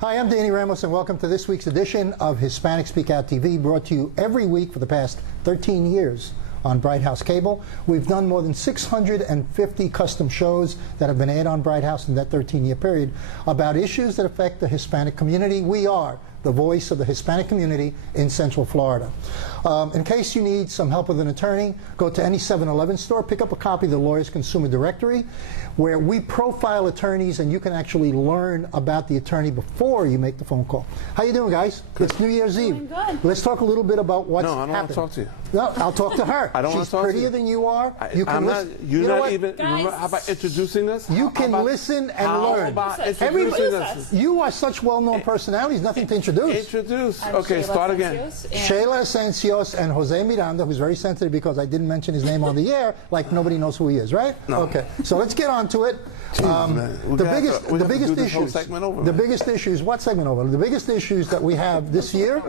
Hi, I'm Danny Ramos, and welcome to this week's edition of Hispanic Speak Out TV, brought to you every week for the past 13 years on Bright House Cable. We've done more than 650 custom shows that have been aired on Bright House in that 13-year period about issues that affect the Hispanic community. We are the voice of the Hispanic community in Central Florida. In case you need some help with an attorney, go to any 7-Eleven store, pick up a copy of the Lawyers Consumer Directory, where we profile attorneys and you can actually learn about the attorney before you make the phone call. How you doing, guys? Good. It's New Year's Eve. Good. Let's talk a little bit about what's happened. No, I don't want to talk to you. No, I'll talk to her. I don't want to talk to you. She's prettier than you are. You can I'm not, listen. you're You know not what? even, Guys. how about introducing us? You How can about- listen and how learn. about Everybody- introducing us? You are such well-known personalities, nothing to introduce. Introduce. I'm Okay, Shayla start again. Sancios, and Shayla Sancios and Jose Miranda, who's very sensitive because I didn't mention his name on the air, like nobody knows who he is, right? No. Okay, so let's get on to it. Man, we The have biggest, to- we the have to biggest do this whole issues. segment over, The man. biggest issues. What segment over? The biggest issues that we have this year.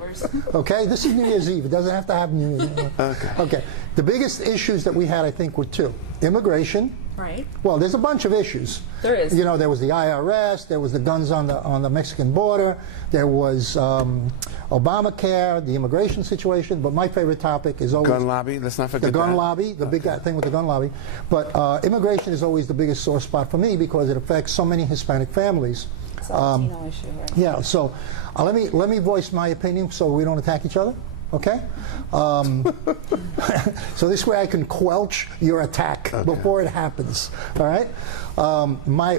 Okay, this is New Year's Eve. It doesn't have to happen. New Year's. Okay. The biggest issues that we had, I think, were two: immigration. Right. Well, there's a bunch of issues. There is. You know, there was the IRS, there was the guns on the Mexican border, there was Obamacare, the immigration situation, but my favorite topic is always Gun lobby, let's not forget the gun that. lobby, the big thing with the gun lobby. But immigration is always the biggest sore spot for me because it affects so many Hispanic families. It's a Latino issue here. Yeah, so let me voice my opinion so we don't attack each other. Okay? So this way I can quelch your attack before it happens. All right?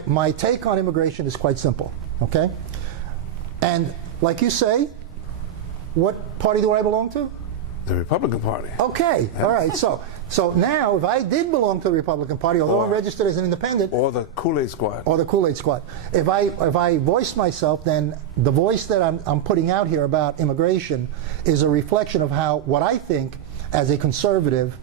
My take on immigration is quite simple. Okay? And like you say, what party do I belong to? The Republican Party. Okay. All right. So now, if I did belong to the Republican Party, although I'm registered as an independent, Or the Kool-Aid Squad. or the Kool-Aid Squad. If I voice myself, then the voice that I'm putting out here about immigration is a reflection of what I think as a conservative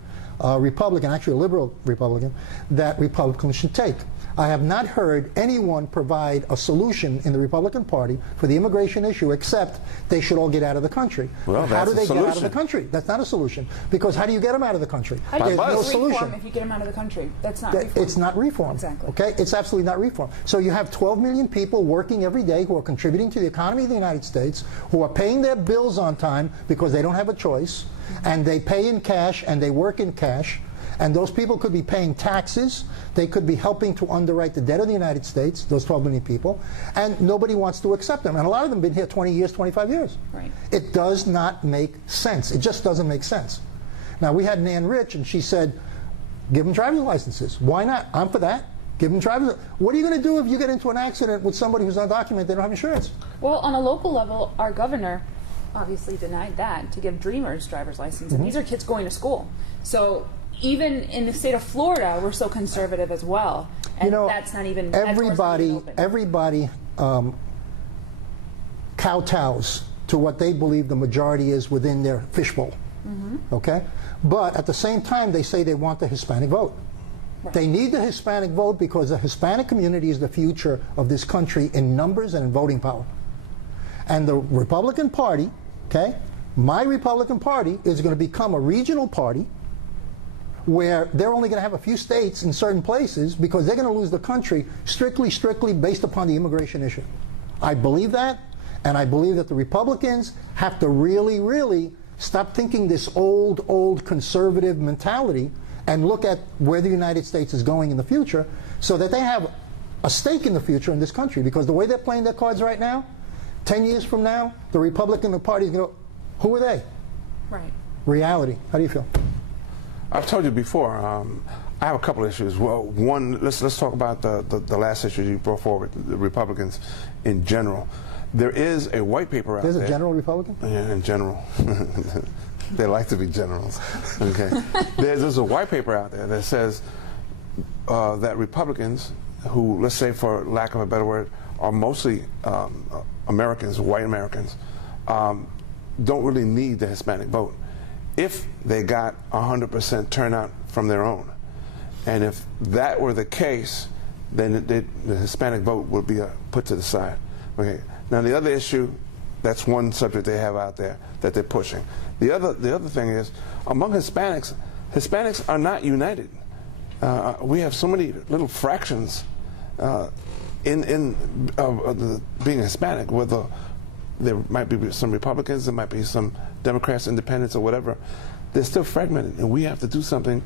Republican, actually a liberal Republican, that Republicans should take. I have not heard anyone provide a solution in the Republican Party for the immigration issue except they should all get out of the country. Well, How do that's they a get out of the solution. country? That's not a solution. Because how do you get them out of the country? How do There's you no bus. reform solution. if you get them out of the country? That's not reform. It's not reform. Exactly. Okay? It's absolutely not reform. So you have 12 million people working every day who are contributing to the economy of the United States, who are paying their bills on time because they don't have a choice, and they pay in cash and they work in cash. And those people could be paying taxes. They could be helping to underwrite the debt of the United States, those 12 million people. And nobody wants to accept them. And a lot of them have been here 20 years, 25 years. Right. It does not make sense. It just doesn't make sense. Now, we had Nan Rich, and she said, give them driver's licenses. Why not? I'm for that. Give them driver's. What are you going to do if you get into an accident with somebody who's undocumented, they don't have insurance? Well, on a local level, our governor obviously denied that to give Dreamers driver's license. And these are kids going to school. So even in the state of Florida, we're so conservative as well. And You know, that's not even that door's not even open. everybody kowtows to what they believe the majority is within their fishbowl. Okay? But at the same time, they say they want the Hispanic vote. They need the Hispanic vote because the Hispanic community is the future of this country in numbers and in voting power. And the Republican Party, okay, my Republican Party is going to become a regional party where they're only going to have a few states in certain places because they're going to lose the country strictly based upon the immigration issue. I believe that, and I believe that the Republicans have to really stop thinking this old conservative mentality and look at where the United States is going in the future so that they have a stake in the future in this country. Because the way they're playing their cards right now, 10 years from now, the Republican Party is going to, who are they? Right. Reality. How do you feel? I've told you before, I have a couple of issues. Well, one, let's talk about the last issue you brought forward, the Republicans in general. There is a white paper out there. There's a general Republican? Yeah, in general. They like to be generals. Okay. There's a white paper out there that says that Republicans, who, let's say for lack of a better word, are mostly Americans, white Americans, don't really need the Hispanic vote if they got 100% turnout from their own. And if that were the case, then the Hispanic vote would be put to the side. Okay. Now the other issue, that's one subject they have out there that they're pushing. The other thing is, among Hispanics, Hispanics are not united. We have so many little fractions being Hispanic, whether there might be some Republicans, there might be some Democrats, Independents, or whatever, they're still fragmented, and we have to do something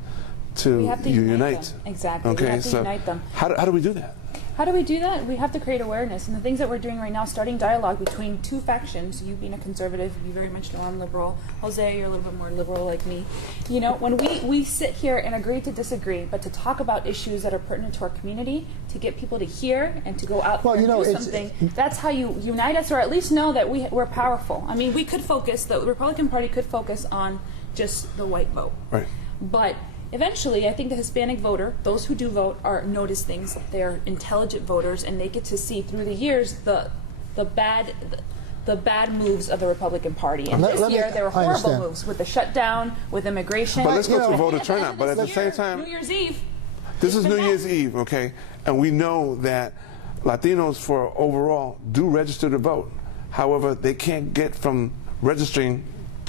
to, We have to unite them. Exactly. Okay, We have to so unite them. how do we do that? How do we do that? We have to create awareness. And the things that we're doing right now, starting dialogue between two factions, you being a conservative, you very much know I'm liberal. Jose, you're a little bit more liberal like me. You know, when we sit here and agree to disagree, but to talk about issues that are pertinent to our community, to get people to hear and to go out there and do something, that's how you unite us, or at least know that we're powerful. I mean, we could focus, the Republican Party could focus on just the white vote. Right. But eventually, I think the Hispanic voter, those who do vote, notice things. They're intelligent voters, and they get to see through the years the bad moves of the Republican Party. And this year, there were horrible moves with the shutdown, with immigration. But let's go to And voter at the end turnout. of But at the this same year, time, New Year's Eve. this is it's New been Year's bad. Eve, okay? And we know that Latinos, for overall, do register to vote. However, they can't get from registering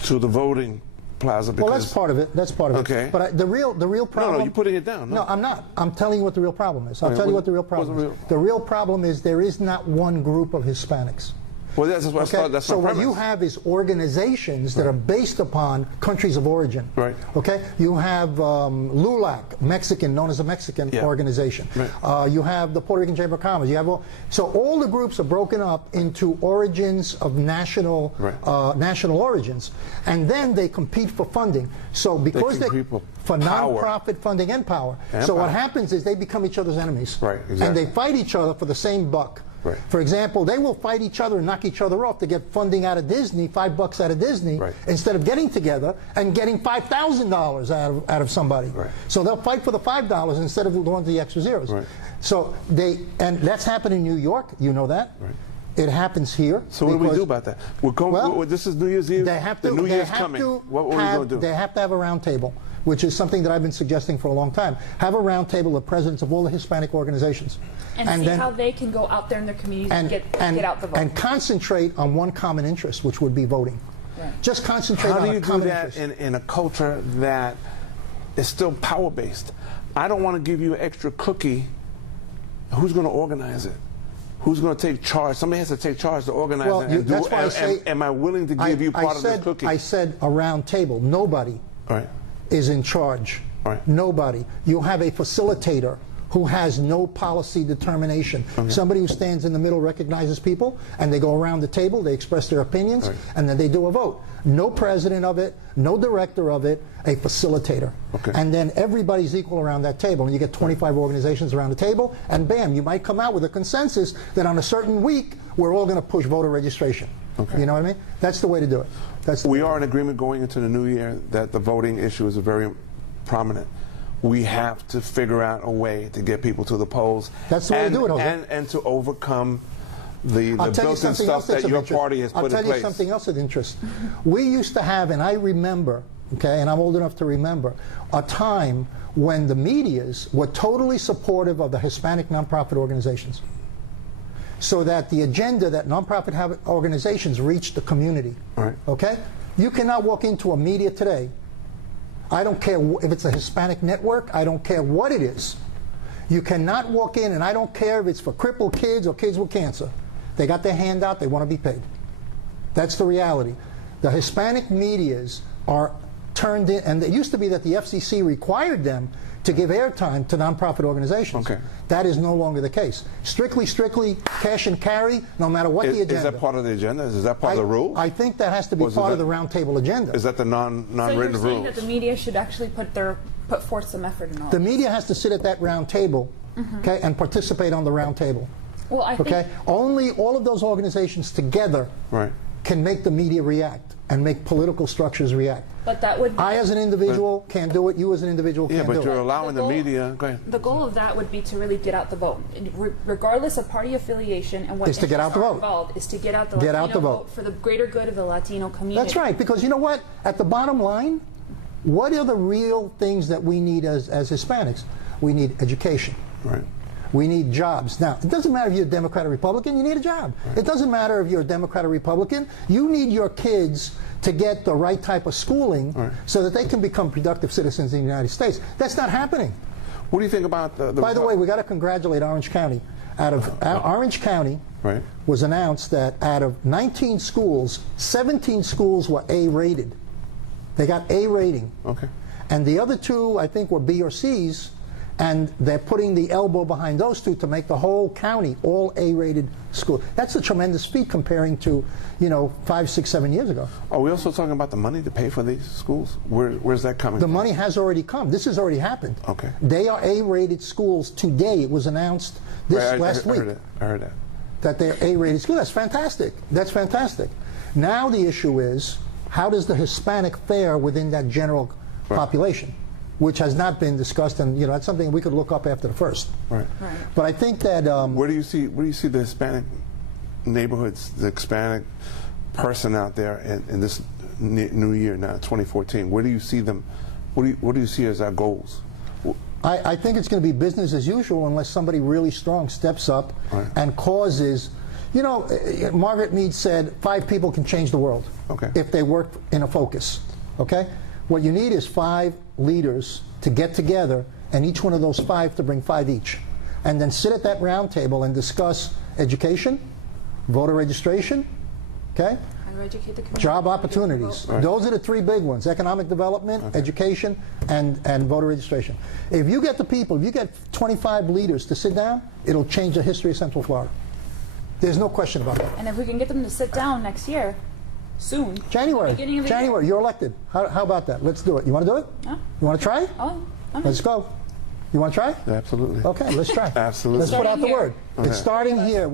to the voting plaza because... Well, that's part of it. That's part of Okay. it. But the real problem... No, you're putting it down. No, I'm not. I'm telling you what the real problem is. I'll tell you what the real problem is. The real problem is there is not one group of Hispanics. Well, that's what that's so my what premise. you have is organizations that are based upon countries of origin. Right. Okay. You have LULAC, Mexican, known as a Mexican organization. Right. You have the Puerto Rican Chamber of Commerce. You have so all the groups are broken up into origins of national national origins, and then they compete for funding. So because they compete for power. nonprofit funding and power. And so power. what happens is they become each other's enemies. Right. And Exactly. they fight each other for the same buck. Right. For example, they will fight each other and knock each other off to get funding out of Disney, $5 out of Disney, instead of getting together and getting $5,000 out of somebody. Right. So they'll fight for the $5 instead of going to the extra zeros. Right. So and that's happened in New York. You know that. Right. It happens here. So what do we do about that? We're going. Well, this is New Year's Eve. They have to. The New they Year's have coming. to What are we going to do? They have to have a round table, which is something that I've been suggesting for a long time. Have a round table of presidents of all the Hispanic organizations. And see how they can go out there in their communities and get out the vote. And concentrate on one common interest, which would be voting. Right. Just concentrate How on do a you do common that interest. in a culture that is still power-based? I don't want to give you an extra cookie. Who's going to organize it? Who's going to take charge? Somebody has to take charge to organize it. And That's why I say, am I willing to give you part of this cookie? I said a round table. Nobody Right. is in charge. Right. Nobody. You have a facilitator who has no policy determination. Somebody who stands in the middle recognizes people, and they go around the table, they express their opinions, and then they do a vote. No president of it, no director of it, a facilitator. Okay. And then everybody's equal around that table, and you get 25 organizations around the table, and bam, you might come out with a consensus that on a certain week, we're all going to push voter registration. Okay. You know what I mean? That's the way to do it. We are in agreement going into the new year that the voting issue is very prominent. We have to figure out a way to get people to the polls. That's the way to do it, Jose. And to overcome the I'll tell you built-in something stuff else that's that of your interest. party has put I'll in tell place. you something else of interest. We used to have, and I remember, okay, and I'm old enough to remember, a time when the medias were totally supportive of the Hispanic nonprofit organizations, so that the agenda that nonprofit organizations reached the community. Right. Okay? You cannot walk into a media today. I don't care if it's a Hispanic network. I don't care what it is. You cannot walk in, and I don't care if it's for crippled kids or kids with cancer. They got their hand out. They want to be paid. That's the reality. The Hispanic medias are turned in, and it used to be that the FCC required them to give airtime to nonprofit organizations. Okay. That is no longer the case. Strictly, cash and carry, no matter what the agenda. Is that part of the agenda? Is that part of the rule? I think that has to be part of the roundtable agenda. Is that the non-written so you're saying rules? that the media should actually put forth some effort in all The this? media has to sit at that round table, okay, and participate on the round table. Well, I think Okay? Only all of those organizations together Right. can make the media react and make political structures react. but that would be I, as an individual, can't do it. You, as an individual, Yeah, can't but do you're it. allowing the goal- media. Go ahead. The goal of that would be to really get out the vote, regardless of party affiliation and what Is to get out the interests are vote. involved. Is to get out the Get Latino out the vote. for the greater good of the Latino community. That's right, because you know what? At the bottom line, what are the real things that we need as Hispanics? We need education. Right. We need jobs. Now, it doesn't matter if you're a Democrat or Republican, you need a job. Right. It doesn't matter if you're a Democrat or Republican, you need your kids to get the right type of schooling so that they can become productive citizens in the United States. That's not happening. What do you think about the By the way, we got to congratulate Orange County. Orange County Right. was announced that out of 19 schools, 17 schools were A-rated. They got A rating. Okay. And the other two, I think, were B or C's, and they're putting the elbow behind those two to make the whole county all A-rated school. That's a tremendous feat comparing to, 5, 6, 7 years ago. Are we also talking about the money to pay for these schools? Where's that coming The from? money has already come. This has already happened. Okay. They are A-rated schools today. It was announced last week. I heard that. That they're A-rated schools. That's fantastic. That's fantastic. Now the issue is, how does the Hispanic fare within that general population, which has not been discussed, and that's something we could look up after the first. Right. But I think that Where do you see the Hispanic neighborhoods, the Hispanic person out there in this new year now, 2014? Where do you see them? What do you see as our goals? I think it's going to be business as usual unless somebody really strong steps up and causes. Margaret Mead said 5 people can change the world if they work in a focus. Okay? What you need is 5 leaders to get together, and each one of those 5 to bring 5 each. And then sit at that round table and discuss education, voter registration, okay? How to educate the community. Job opportunities. Those are the 3 big ones: economic development, education, and voter registration. If you get 25 leaders to sit down, it'll change the history of Central Florida. There's no question about that. And if we can get them to sit down next year, soon. January. Beginning of the January. year. You're elected. How about that? Let's do it. You want to do it? Yeah. You want to try? Oh, I'm Let's go. You want to try? Absolutely. Okay, let's try. Absolutely. Let's put out the Starting word. here. It's starting here.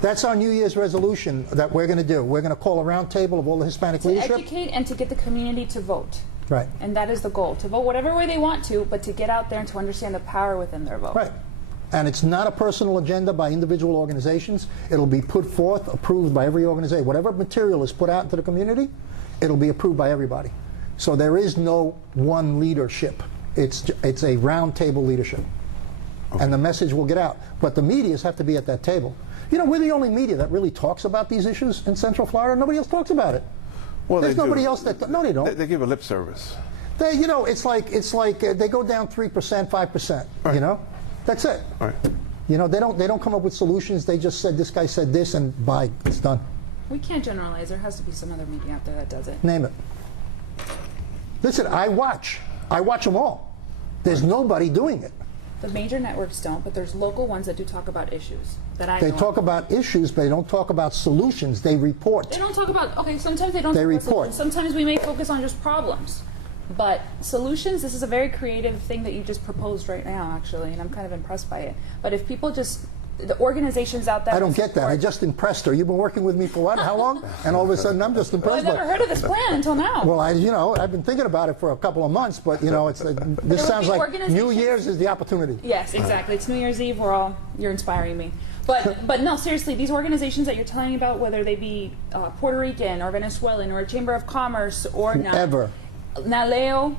That's our New Year's resolution that we're going to do. We're going to call a round table of all the Hispanic to leadership. educate and to get the community to vote. Right. And that is the goal, to vote whatever way they want to, but to get out there and to understand the power within their vote. Right. And it's not a personal agenda by individual organizations. It'll be put forth, approved by every organization. Whatever material is put out into the community, it'll be approved by everybody. So there is no one leadership. It's a round table leadership. And the message will get out. But the medias have to be at that table. We're the only media that really talks about these issues in Central Florida. Nobody else talks about it. Well, There's they nobody do. else that. No, they don't. They give a lip service. It's like they go down 3%, 5%. Right. That's it. Right. They don't come up with solutions. They just said this guy said this, and bye, it's done. We can't generalize. There has to be some other media out there that does it. Name it. Listen, I watch them all. There's nobody doing it. The major networks don't, but there's local ones that do talk about issues that I know. They talk about issues, but they don't talk about solutions. They report. They don't talk about, sometimes they don't They talk about report. solutions. Sometimes we may focus on just problems. But solutions, this is a very creative thing that you just proposed right now, actually, and I'm kind of impressed by it. But if people the organizations out there... I don't get that. I just impressed her. You've been working with me for what? How long? And all of a sudden, I'm just Well, I've impressed. never heard of this plan until now. Well, I've been thinking about it for a couple of months, but this sounds be like organizations- New Year's is the opportunity. Yes, exactly. It's New Year's Eve. You're inspiring me. But no, seriously, these organizations that you're telling me about, whether they be Puerto Rican or Venezuelan or Chamber of Commerce or Whoever. NALEO,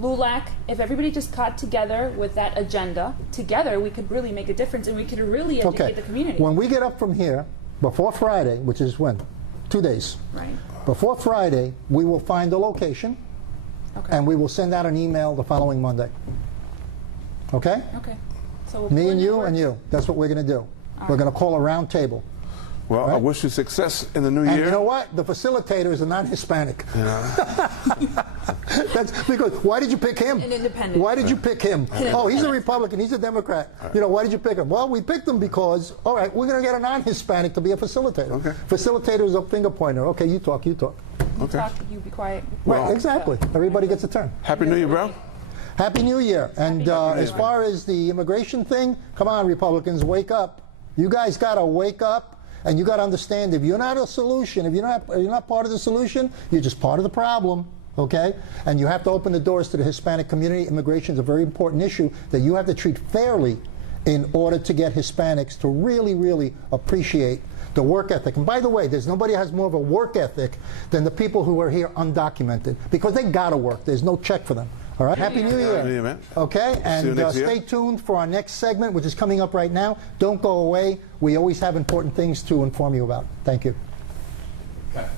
LULAC, if everybody just got together with that agenda, together we could really make a difference and we could really educate Okay. the community. When we get up from here, before Friday, which is when? 2 days. Right. Before Friday, we will find a location, Okay. and we will send out an email the following Monday. Okay? Okay. So we'll Me pull and in you network. and you. That's what we're going to do. We're going to call a round table. Well, I Right. wish you success in the new And year. you know what? The facilitator is a non-Hispanic. That's because, why did you pick him? An independent. Why did you pick him? Oh, he's a Republican. He's a Democrat. Why did you pick him? Well, we picked him because, all right, we're going to get a non-Hispanic to be a facilitator. Okay. Facilitator is a finger pointer. Okay, you talk. You talk, you be quiet. Right, exactly. Everybody gets a turn. Happy New Year, bro. Happy New Year. And as far as the immigration thing, come on, Republicans, wake up. You guys got to wake up, and you got to understand, if you're not a solution, if you're not part of the solution, you're just part of the problem, okay? And you have to open the doors to the Hispanic community. Immigration is a very important issue that you have to treat fairly in order to get Hispanics to really, really appreciate the work ethic. And by the way, there's nobody has more of a work ethic than the people who are here undocumented, because they got to work. There's no check for them. All right. Happy New Year. Happy New Year, man. Okay, See you and next year. stay tuned for our next segment, which is coming up right now. Don't go away. We always have important things to inform you about. Thank you. That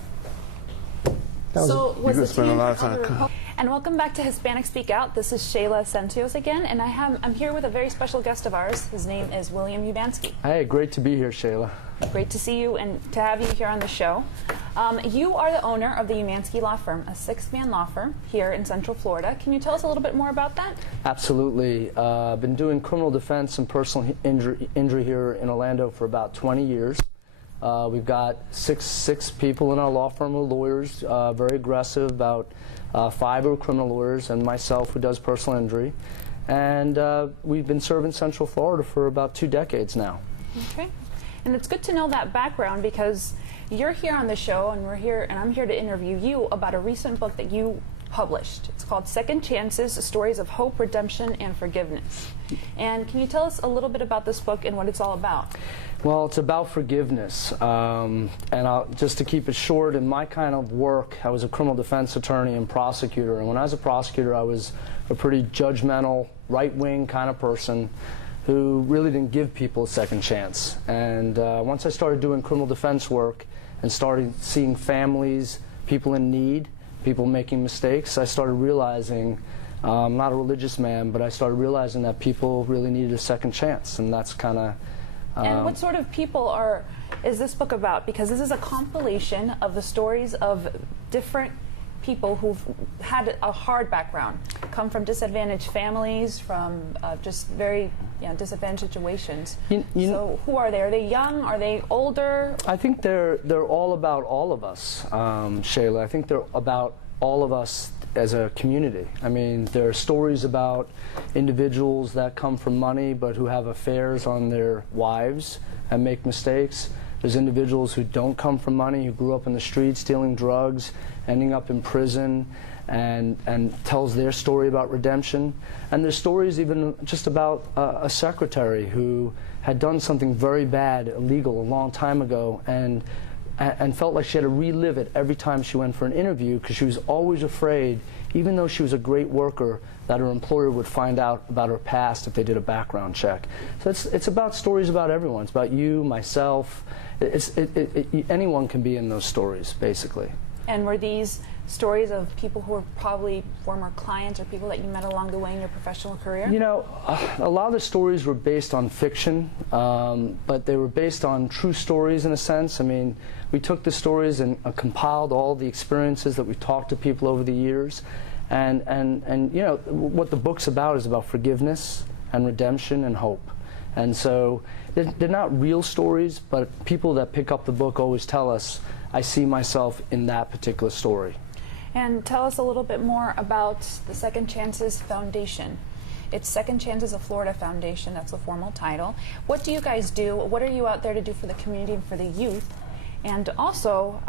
was So You was could the spend a team lot of on the time. Repu- And And welcome back to Hispanic Speak Out. This is Shayla Santos again, and I'm here with a very special guest of ours. His name is William Ubansky. Hey, great to be here, Shayla. Great to see you and to have you here on the show. You are the owner of the Ubansky Law Firm, a 6-man law firm here in Central Florida. Can you tell us a little bit more about that? Absolutely. I've been doing criminal defense and personal injury here in Orlando for about 20 years. We've got six people in our law firm who are lawyers, very aggressive, about 5 are criminal lawyers, and myself who does personal injury. And we've been serving Central Florida for about 2 decades now. Okay. And it's good to know that background because you're here on the show and I'm here to interview you about a recent book that you published. It's called Second Chances, Stories of Hope, Redemption, and Forgiveness. And can you tell us a little bit about this book and what it's all about? Well, it's about forgiveness. And just to keep it short, in my kind of work, I was a criminal defense attorney and prosecutor. And when I was a prosecutor, I was a pretty judgmental, right-wing kind of person who really didn't give people a second chance. And once I started doing criminal defense work and started seeing families, people in need, people making mistakes, I started realizing, I'm not a religious man, but I started realizing that people really needed a second chance. And that's kind of... and what sort of people is this book about? Because this is a compilation of the stories of different people who've had a hard background, come from disadvantaged families, from just very disadvantaged situations. So who are they? Are they young? Are they older? I think they're all about all of us, Shayla. I think they're about all of us as a community. I mean, there are stories about individuals that come from money but who have affairs on their wives and make mistakes. There's individuals who don't come from money, who grew up in the streets stealing drugs, ending up in prison, and tells their story about redemption. And there's stories even just about a secretary who had done something very bad, illegal, a long time ago, and felt like she had to relive it every time she went for an interview because she was always afraid, even though she was a great worker, that her employer would find out about her past if they did a background check. So it's about stories about everyone. It's about you, myself. Anyone can be in those stories, basically. And were these stories of people who were probably former clients or people that you met along the way in your professional career? You know, a lot of the stories were based on fiction, but they were based on true stories in a sense. I mean, we took the stories and compiled all the experiences that we talked to people over the years. And you know, what the book's about is about forgiveness and redemption and hope. And so they're not real stories, but people that pick up the book always tell us, I see myself in that particular story. And tell us a little bit more about the Second Chances Foundation. It's Second Chances of Florida Foundation, that's the formal title. What do you guys do? What are you out there to do for the community and for the youth? And also,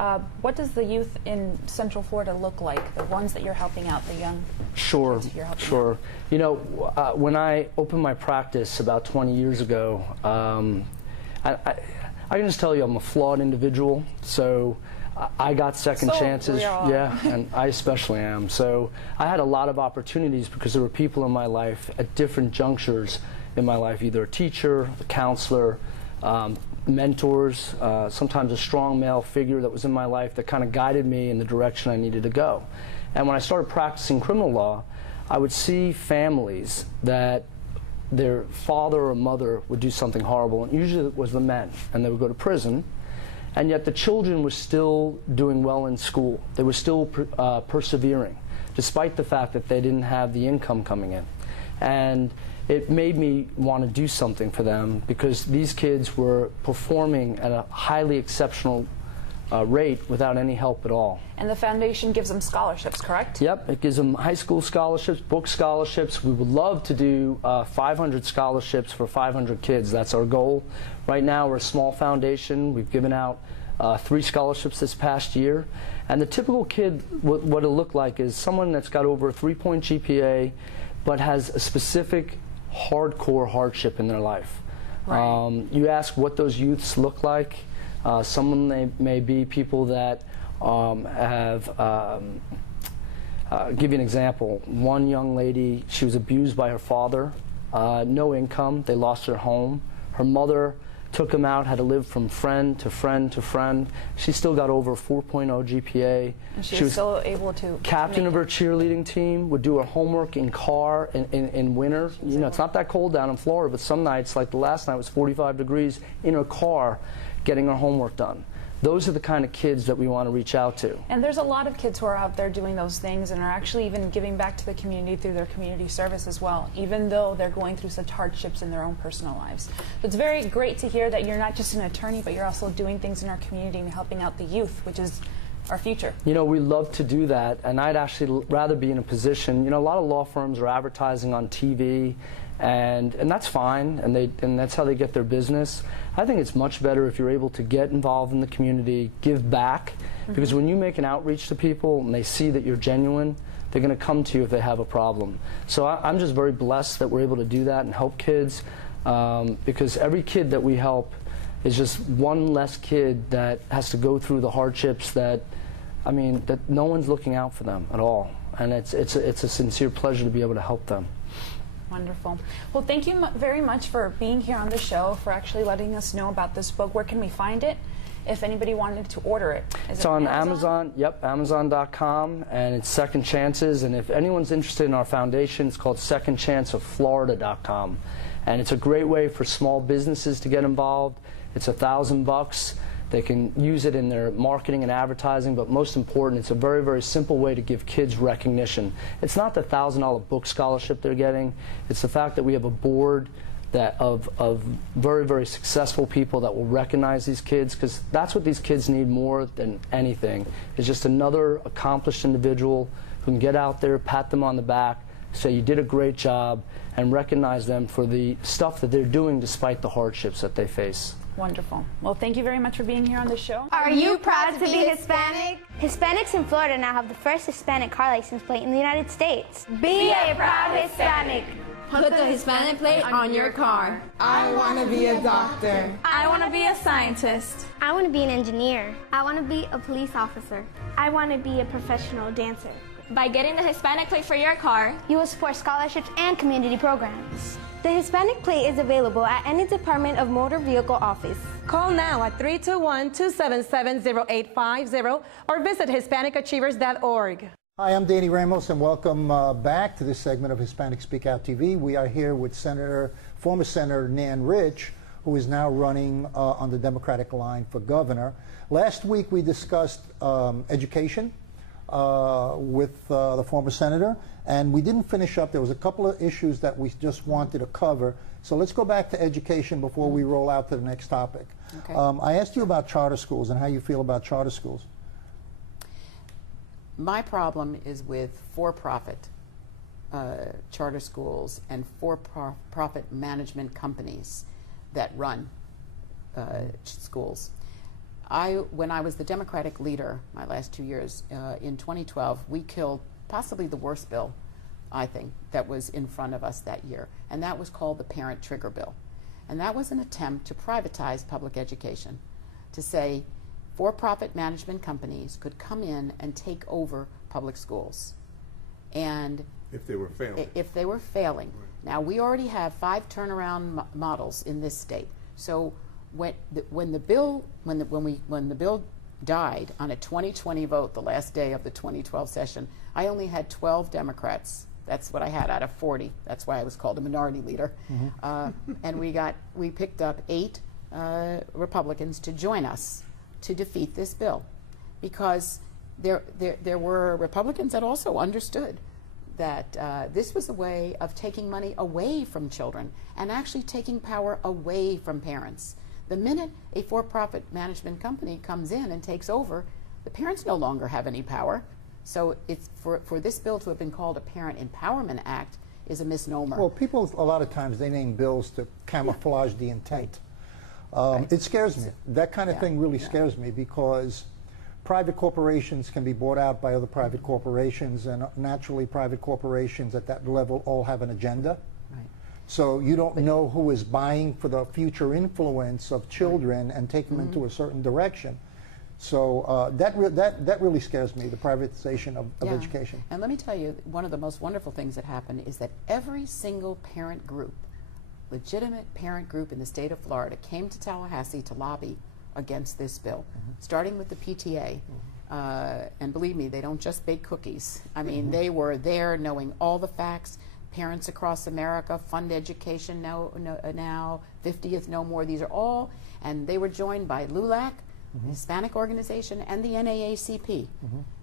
what does the youth in Central Florida look like, the ones that you're helping out, the young Sure, kids you're helping sure. out? You know, when I opened my practice about 20 years ago, I can just tell you I'm a flawed individual, so I got second chances. Yeah, and I especially am. So I had a lot of opportunities because there were people in my life at different junctures in my life, either a teacher, a counselor, mentors, sometimes a strong male figure that was in my life that kind of guided me in the direction I needed to go. And when I started practicing criminal law, I would see families that their father or mother would do something horrible, and usually it was the men, and they would go to prison, and yet the children were still doing well in school. They were still persevering, despite the fact that they didn't have the income coming in. And it made me want to do something for them because these kids were performing at a highly exceptional rate without any help at all. And the foundation gives them scholarships, correct? Yep, it gives them high school scholarships, book scholarships. We would love to do 500 scholarships for 500 kids. That's our goal. Right now we're a small foundation. We've given out 3 scholarships this past year. And the typical kid, what it'll look like is someone that's got over a 3-point GPA but has a specific hardcore hardship in their life. Right. You ask what those youths look like. Some of them may be people that have, give you an example. One young lady, she was abused by her father, no income, they lost their home. Her mother took him out, had to live from friend to friend to friend. She still got over a 4.0 GPA. And she was still able to captain of her cheerleading team, would do her homework in car in winter. You know, it's not that cold down in Florida, but some nights, like the last night was 45 degrees, in her car getting her homework done. Those are the kind of kids that we want to reach out to. And there's a lot of kids who are out there doing those things and are actually even giving back to the community through their community service as well, even though they're going through such hardships in their own personal lives. So it's very great to hear that you're not just an attorney, but you're also doing things in our community and helping out the youth, which is our future. You know, we love to do that, and I'd actually rather be in a position, you know, a lot of law firms are advertising on TV, and that's fine, and that's how they get their business. I think it's much better if you're able to get involved in the community, give back, because when you make an outreach to people and they see that you're genuine, they're going to come to you if they have a problem. So I'm just very blessed that we're able to do that and help kids, because every kid that we help is just one less kid that has to go through the hardships that, I mean, that no one's looking out for them at all. And it's a sincere pleasure to be able to help them. Wonderful. Well, thank you very much for being here on the show, for actually letting us know about this book. Where can we find it if anybody wanted to order it? It's on Amazon? Yep, Amazon.com, and it's Second Chances. And if anyone's interested in our foundation, it's called secondchanceofflorida.com. And it's a great way for small businesses to get involved. It's $1,000. They can use it in their marketing and advertising, but most important, it's a very, very simple way to give kids recognition. It's not the $1,000 book scholarship they're getting. It's the fact that we have a board of very, very successful people that will recognize these kids, because that's what these kids need more than anything, is just another accomplished individual who can get out there, pat them on the back, say you did a great job, and recognize them for the stuff that they're doing despite the hardships that they face. Wonderful. Well, thank you very much for being here on the show. Are you proud to be Hispanic? Hispanics in Florida now have the first Hispanic car license plate in the United States. Be a proud Hispanic. Put the Hispanic plate on your car. I want to be a doctor. I want to be a scientist. I want to be an engineer. I want to be a police officer. I want to be a professional dancer. By getting the Hispanic plate for your car, you will support scholarships and community programs. The Hispanic plate is available at any Department of Motor Vehicle office. Call now at 321-277-0850 or visit HispanicAchievers.org. Hi, I'm Danny Ramos, and welcome back to this segment of Hispanic Speak Out TV. We are here with former Senator Nan Rich, who is now running on the Democratic line for governor. Last week we discussed education with the former senator, and we didn't finish up. There was a couple of issues that we just wanted to cover. So let's go back to education before we roll out to the next topic. Okay. I asked you about charter schools and how you feel about charter schools. My problem is with for-profit charter schools and for-profit management companies that run schools. When I was the Democratic leader my last 2 years, in 2012, we killed possibly the worst bill, I think, that was in front of us that year, and that was called the Parent Trigger Bill. And that was an attempt to privatize public education, to say for-profit management companies could come in and take over public schools. And if they were failing. If they were failing. Right. Now, we already have 5 turnaround models in this state. So when the bill died on a 2020 vote, the last day of the 2012 session, I only had 12 Democrats. That's what I had out of 40. That's why I was called a minority leader. Mm-hmm. And we picked up 8 Republicans to join us to defeat this bill, because there were Republicans that also understood that this was a way of taking money away from children and actually taking power away from parents. The minute a for-profit management company comes in and takes over, the parents no longer have any power. So it's for this bill to have been called a Parent Empowerment Act is a misnomer. Well, people, a lot of times, they name bills to camouflage the intent. Right. It scares me. That kind of thing really scares me, because private corporations can be bought out by other private corporations, and naturally private corporations at that level all have an agenda. Right. So you don't know who is buying for the future influence of children and take them into a certain direction. So that really scares me, the privatization of education. And let me tell you, one of the most wonderful things that happened is that every single parent group legitimate parent group in the state of Florida came to Tallahassee to lobby against this bill, starting with the PTA. And believe me, they don't just bake cookies. I mean, they were there knowing all the facts. Parents Across America, Fund Education now, 50th No More, these are all, and they were joined by LULAC, the Hispanic organization, and the NAACP,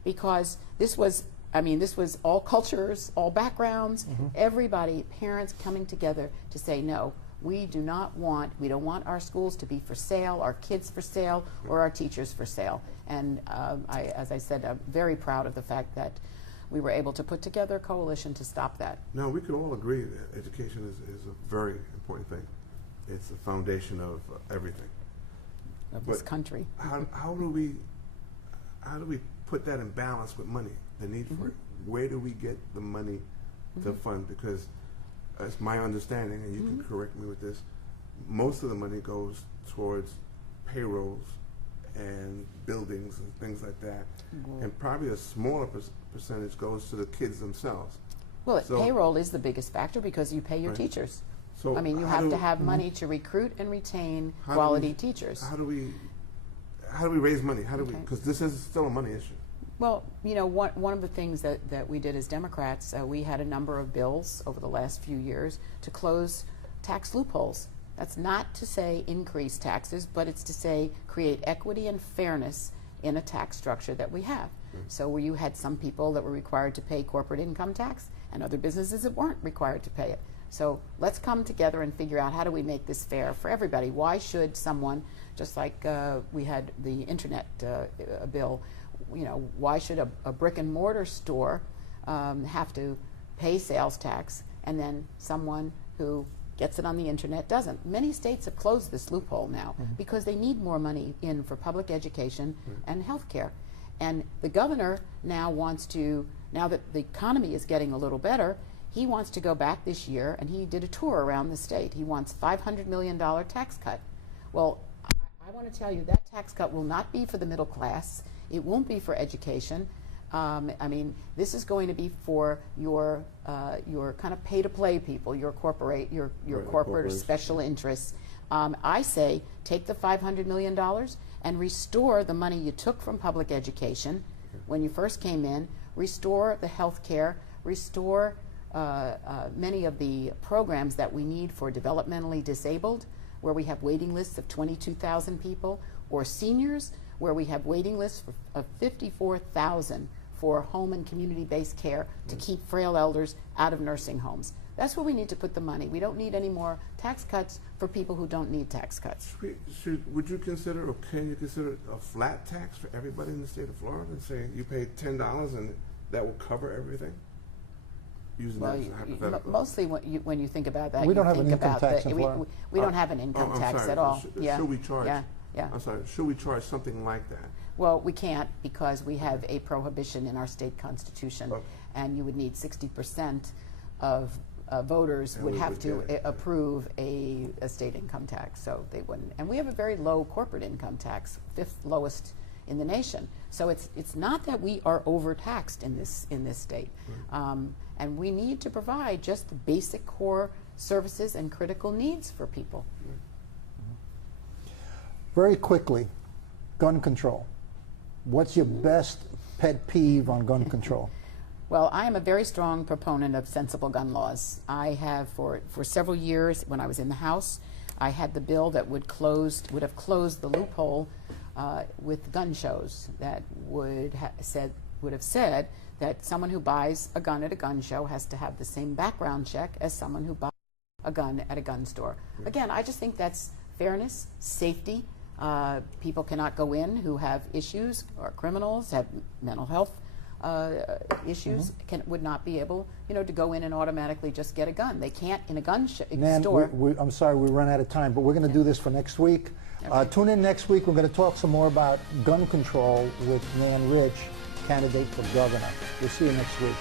because this was, I mean, this was all cultures, all backgrounds, everybody, parents coming together to say, no, we don't want our schools to be for sale, our kids for sale, or our teachers for sale. And as I said, I'm very proud of the fact that we were able to put together a coalition to stop that. No, we could all agree that education is a very important thing. It's the foundation of everything. Of this country. How do we put that in balance with money, the need for it? Where do we get the money to fund? Because it's my understanding, and you can correct me with this, most of the money goes towards payrolls and buildings and things like that, and probably a smaller percentage goes to the kids themselves. Well, payroll is the biggest factor because you pay your teachers. So I mean, you have to have money to recruit and retain quality teachers. How do we raise money? How do we? Because this is still a money issue. Well, you know, one of the things that we did as Democrats, we had a number of bills over the last few years to close tax loopholes. That's not to say increase taxes, but it's to say create equity and fairness in a tax structure that we have. So where you had some people that were required to pay corporate income tax and other businesses that weren't required to pay it. So let's come together and figure out how do we make this fair for everybody. Why should someone, just like we had the internet bill, you know, why should a brick and mortar store have to pay sales tax and then someone who gets it on the internet doesn't? Many states have closed this loophole now because they need more money in for public education and health care. And the governor now wants to, now that the economy is getting a little better, he wants to go back this year, and he did a tour around the state. He wants $500 million tax cut. Well, I want to tell you that tax cut will not be for the middle class. It won't be for education. I mean, this is going to be for your kind of pay-to-play people, your corporate or special interests. I say take the $500 million and restore the money you took from public education when you first came in, restore the health care, restore many of the programs that we need for developmentally disabled, where we have waiting lists of 22,000 people, or seniors, where we have waiting lists of 54,000 for home and community-based care to keep frail elders out of nursing homes. That's where we need to put the money. We don't need any more tax cuts for people who don't need tax cuts. Would you consider, or can you consider, a flat tax for everybody in the state of Florida and say you pay $10 and that will cover everything? Using that as a hypothetical. Mostly when you think about that, we don't have an income tax in Florida. We don't have an income tax at all. Should we charge? Yeah. I'm sorry. Should we charge something like that? Well, we can't because we have a prohibition in our state constitution, and you would need 60% of voters would have to approve a state income tax, so they wouldn't. And we have a very low corporate income tax, 5th lowest in the nation. So it's not that we are overtaxed in this state, and we need to provide just the basic core services and critical needs for people. Very quickly, gun control. What's your best pet peeve on gun control? Well, I am a very strong proponent of sensible gun laws. I have for several years, when I was in the House, I had the bill that would have closed the loophole with gun shows that would have said that someone who buys a gun at a gun show has to have the same background check as someone who buys a gun at a gun store. Again, I just think that's fairness, safety. People cannot go in who have issues, or criminals, have mental health issues, would not be able, to go in and automatically just get a gun. They can't in a gun store. I'm sorry, we run out of time, but we're going to do this for next week. Okay. Tune in next week. We're going to talk some more about gun control with Nan Rich, candidate for governor. We'll see you next week.